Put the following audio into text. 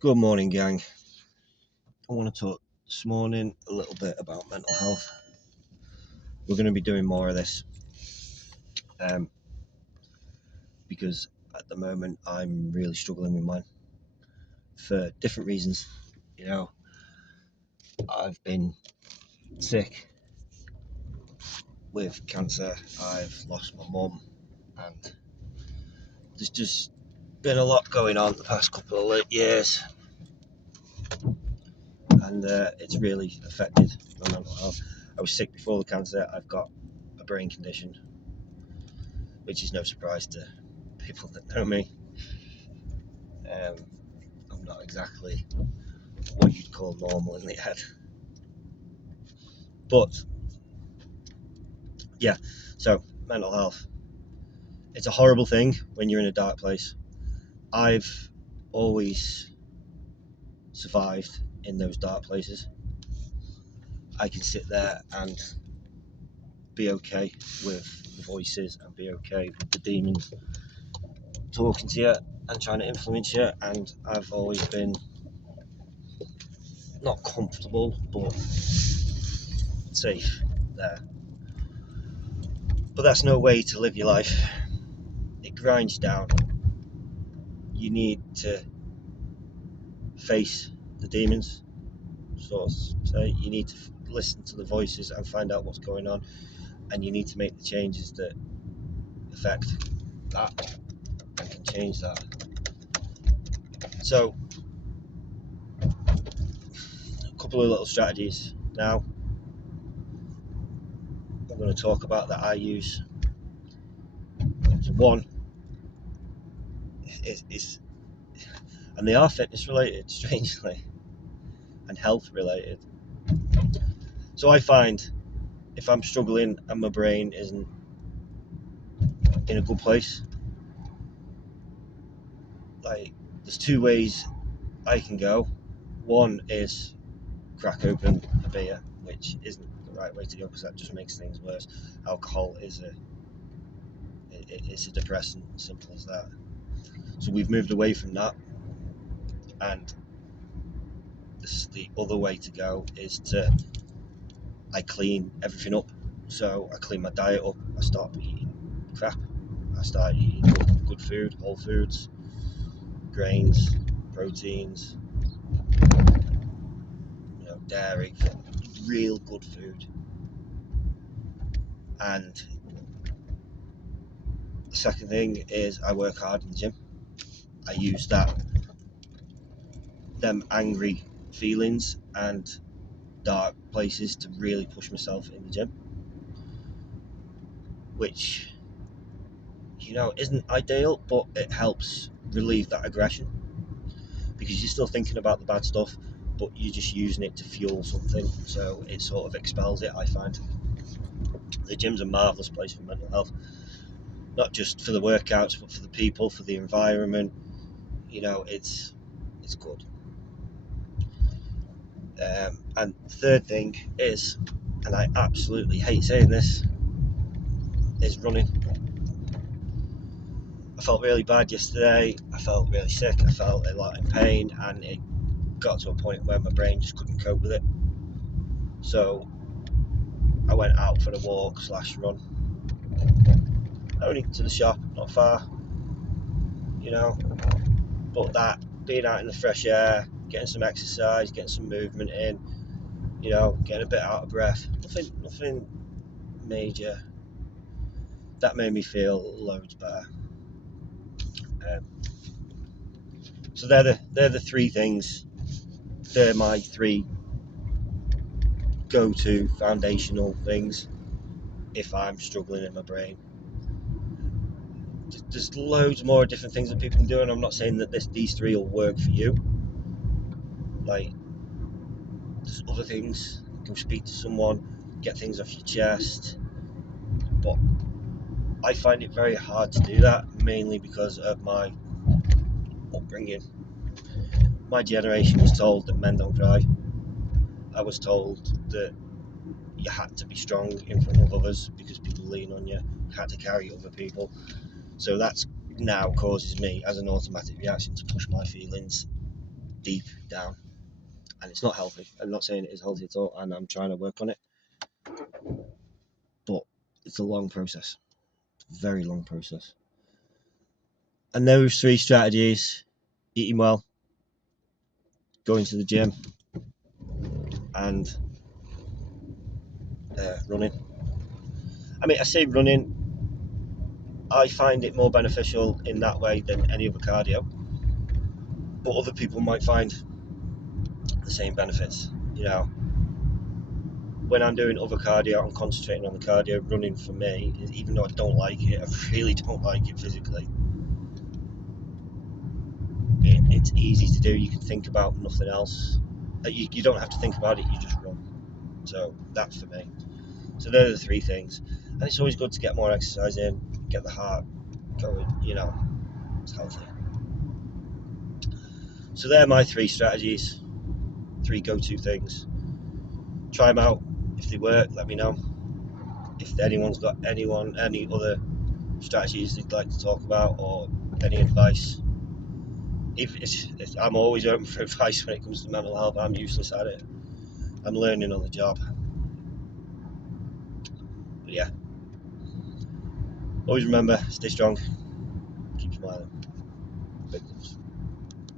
Good morning, gang. I want to talk this morning a little bit about mental health. We're going to be doing more of this um, because at the moment I'm really struggling with mine for different reasons. You know, I've been sick with cancer, I've lost my mum, and there's just been a lot going on the past couple of years, and it's really affected my mental health. I was sick before the cancer, I've got a brain condition, which is no surprise to people that know me. Um, I'm not exactly what you'd call normal in the head. But yeah, so mental health. It's a horrible thing when you're in a dark place. I've always survived in those dark places. I can sit there and be okay with the voices and be okay with the demons talking to you and trying to influence you, and I've always been not comfortable but safe there. But that's no way to live your life. It grinds you down. You need to face the demons, sort of say. You need to listen to the voices and find out what's going on, and you need to make the changes that affect that and can change that. So, a couple of little strategies now I'm going to talk about that I use. So one is, and they are fitness related, strangely, and health related. So I find if I'm struggling and my brain isn't in a good place, like, there's two ways I can go. One is crack open a beer, which isn't the right way to go because that just makes things worse. Alcohol is it's a depressant, simple as that. So we've moved away from that, and the other way to go is I clean everything up. So I clean my diet up. I stop eating crap. I start eating good food, whole foods, grains, proteins, dairy, real good food. And the second thing is I work hard in the gym. I use them angry feelings and dark places to really push myself in the gym, which isn't ideal, but it helps relieve that aggression because you're still thinking about the bad stuff, but you're just using it to fuel something, so it sort of expels it. I find the gym's a marvellous place for mental health, not just for the workouts but for the people, for the environment. It's good. And the third thing is, and I absolutely hate saying this, is running. I felt really bad yesterday. I felt really sick. I felt a lot in pain, and it got to a point where my brain just couldn't cope with it. So I went out for a walk / run, only to the shop, not far, but that being out in the fresh air, getting some exercise, getting some movement in, getting a bit out of breath, nothing major, that made me feel loads better. So they're the three things. They're my three go-to foundational things if I'm struggling in my brain. There's loads more different things that people can do, and I'm not saying that these three will work for you. Like, there's other things. Go speak to someone, get things off your chest. But I find it very hard to do that, mainly because of my upbringing. My generation was told that men don't cry. I was told that you had to be strong in front of others because people lean on you. You had to carry other people. So that's now causes me, as an automatic reaction, to push my feelings deep down, and it's not healthy. I'm not saying it is healthy at all, and I'm trying to work on it, but it's a long process, very long process. And those 3 strategies: eating well, going to the gym, and running. I mean, I say running, I find it more beneficial in that way than any other cardio, but other people might find the same benefits. You know, when I'm doing other cardio, I'm concentrating on the cardio. Running for me, even though I don't like it, I really don't like it physically. It's easy to do. You can think about nothing else. You don't have to think about it. You just run. So that's for me. So they're the 3 things, and it's always good to get more exercise in, get the heart going. You know, it's healthy. So they're my 3 strategies, 3 go-to things. Try them out. If they work, let me know. If anyone's got any other strategies they'd like to talk about, or any advice, I'm always open for advice when it comes to mental health. I'm useless at it. I'm learning on the job. But yeah, always remember, stay strong, keep smiling. Big loves.